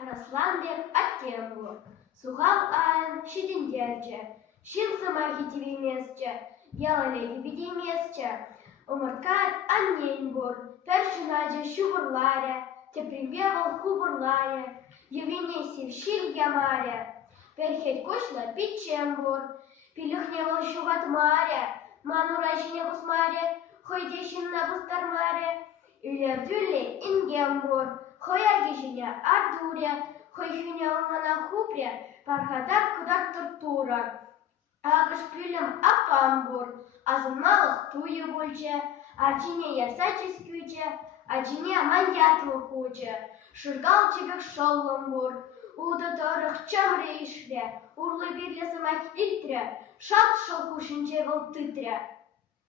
Арасланбек аттембур. Сухал айн шидиндерче. Шилсыма хитивимесче. Ялалеги видимесче. Умарткат анненбур. Першинаджи шубурларе. Тепримвевал хубурларе. Ювинеси в шиль ямаре. Перхет кошла пичембур. Пилюхневал шугат маре. Манурачине гусмаре. Хойдешин на бустармаре. Үлердюлле ингембур. Хоя гешине ардуре. Хойхюне олмана хупре. Пархадар кудар туртура. Агыш пülüm апамбур. Азымналых туйы бульче. Арчине ясачис кюче. Ачине маньятлы хуче. Шыргал чебек шоллымбур. Уды торых чамре ишле. Урлы бирле сымах иттре. Шалт шол кушинче выл тытре.